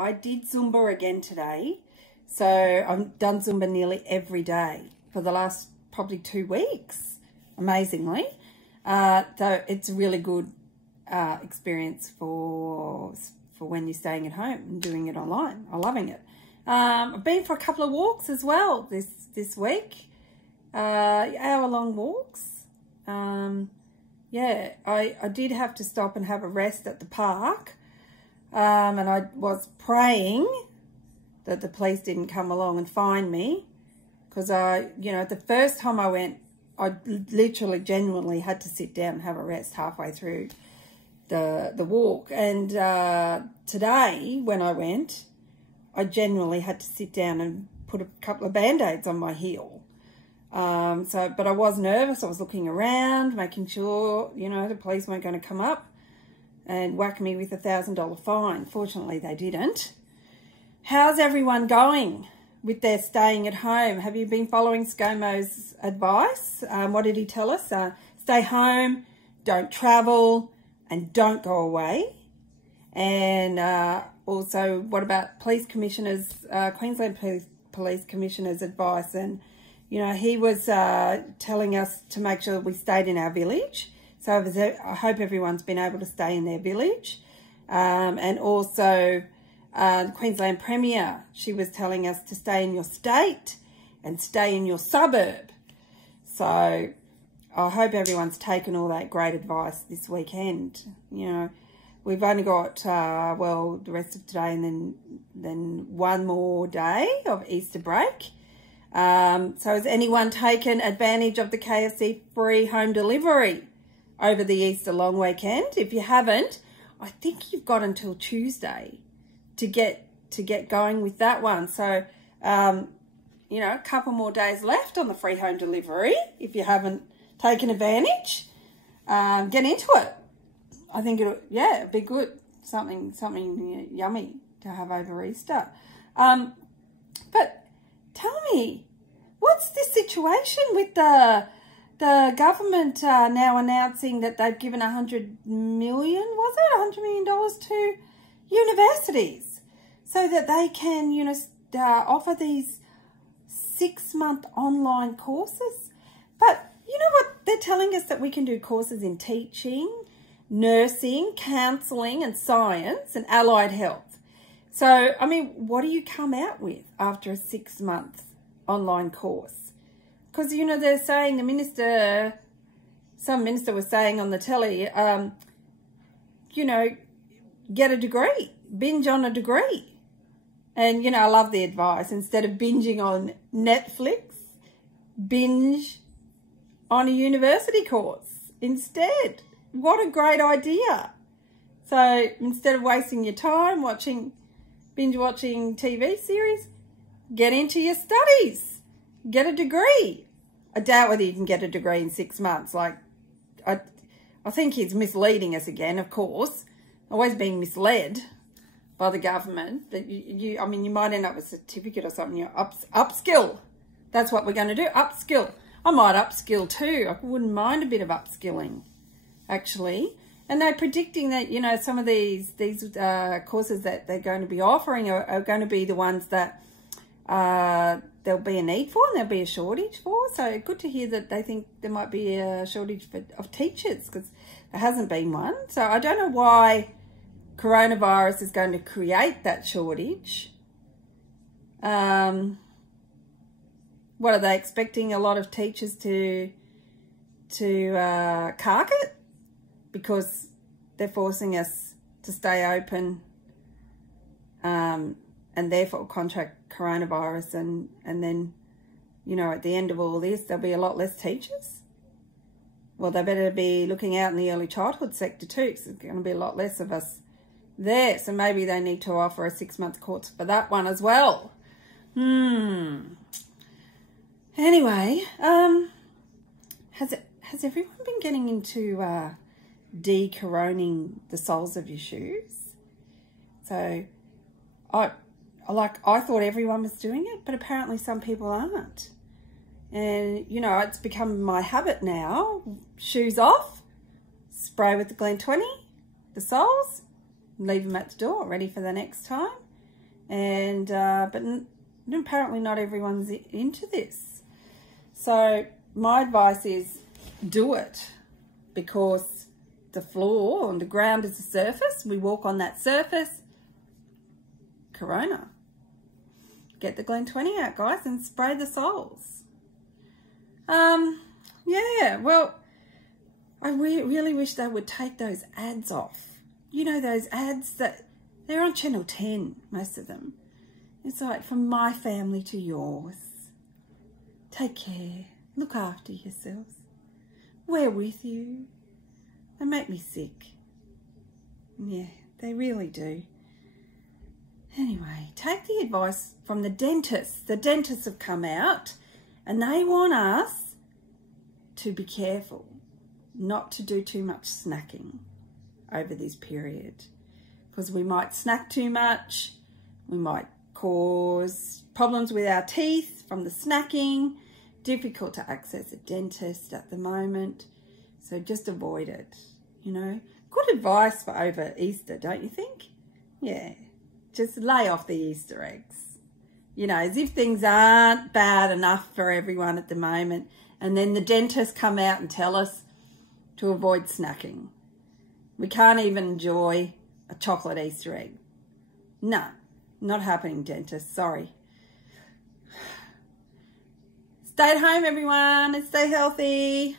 I did Zumba again today. So I've done Zumba nearly every day for the last probably 2 weeks, amazingly. So it's a really good experience for when you're staying at home and doing it online. I'm loving it. I've been for a couple of walks as well this week, hour-long walks. Yeah, I did have to stop and have a rest at the park, and I was praying that the police didn't come along and find me, because the first time I went, I literally genuinely had to sit down and have a rest halfway through the walk. And today when I went, I genuinely had to sit down and put a couple of band-aids on my heel. But I was nervous. I was looking around, making sure, the police weren't going to come up and whack me with $1,000 fine. Fortunately, they didn't. How's everyone going with their staying at home? Have you been following ScoMo's advice? What did he tell us? Stay home, don't travel, and don't go away. And also, what about police commissioners, Queensland Police Commissioner's advice? And he was telling us to make sure we stayed in our village. So I hope everyone's been able to stay in their village. And also, the Queensland Premier, she was telling us to stay in your state and stay in your suburb. So I hope everyone's taken all that great advice this weekend. We've only got, the rest of today and then one more day of Easter break. So has anyone taken advantage of the KFC free home delivery over the Easter long weekend? If you haven't, I think you've got until Tuesday to get going with that one. So, a couple more days left on the free home delivery. If you haven't taken advantage, get into it. I think it'd be good. Something yummy to have over Easter. But tell me, what's the situation with the government now announcing that they've given $100 million to universities so that they can, offer these 6-month online courses? But you know what? They're telling us that we can do courses in teaching, nursing, counselling and science and allied health. So, what do you come out with after a 6-month online course? Because, they're saying some minister was saying on the telly, get a degree, binge on a degree. And, I love the advice. Instead of binging on Netflix, binge on a university course instead. What a great idea. So instead of wasting your time binge watching TV series, get into your studies, get a degree. I doubt whether you can get a degree in 6 months. I think he's misleading us again, of course. Always being misled by the government. That you might end up with a certificate or something. Upskill. That's what we're going to do. Upskill. I might upskill too. I wouldn't mind a bit of upskilling, actually. And they're predicting that, some of these courses that they're going to be offering are going to be the ones that there'll be a need for and there'll be a shortage for. So good to hear that they think there might be a shortage of teachers, because there hasn't been one. So I don't know why coronavirus is going to create that shortage. What are they expecting? A lot of teachers to cark it because they're forcing us to stay open and therefore contract coronavirus, and then at the end of all this there'll be a lot less teachers. Well, they better be looking out in the early childhood sector too, because there's going to be a lot less of us there. So maybe they need to offer a 6-month course for that one as well. Anyway, has everyone been getting into de-coroning the soles of your shoes? So I thought everyone was doing it, but apparently some people aren't. And, it's become my habit now. Shoes off, spray with the Glen 20, the soles, leave them at the door, ready for the next time. And but apparently not everyone's into this. So my advice is do it, because the floor and the ground is the surface. We walk on that surface. Corona. Get the Glen 20 out, guys, and spray the soles. Yeah, well, I really wish they would take those ads off. You know, those ads that, they're on Channel 10, most of them. It's like, from my family to yours. Take care. Look after yourselves. We're with you. They make me sick. Yeah, they really do. Anyway, take the advice from the dentists. The dentists have come out and they want us to be careful not to do too much snacking over this period, because we might snack too much. We might cause problems with our teeth from the snacking. Difficult to access a dentist at the moment, so just avoid it. You know, good advice for over Easter, don't you think? Yeah, just lay off the Easter eggs. You know, as if things aren't bad enough for everyone at the moment, and then the dentists come out and tell us to avoid snacking. We can't even enjoy a chocolate Easter egg. No, not happening, dentist. Sorry. Stay at home, everyone, and stay healthy.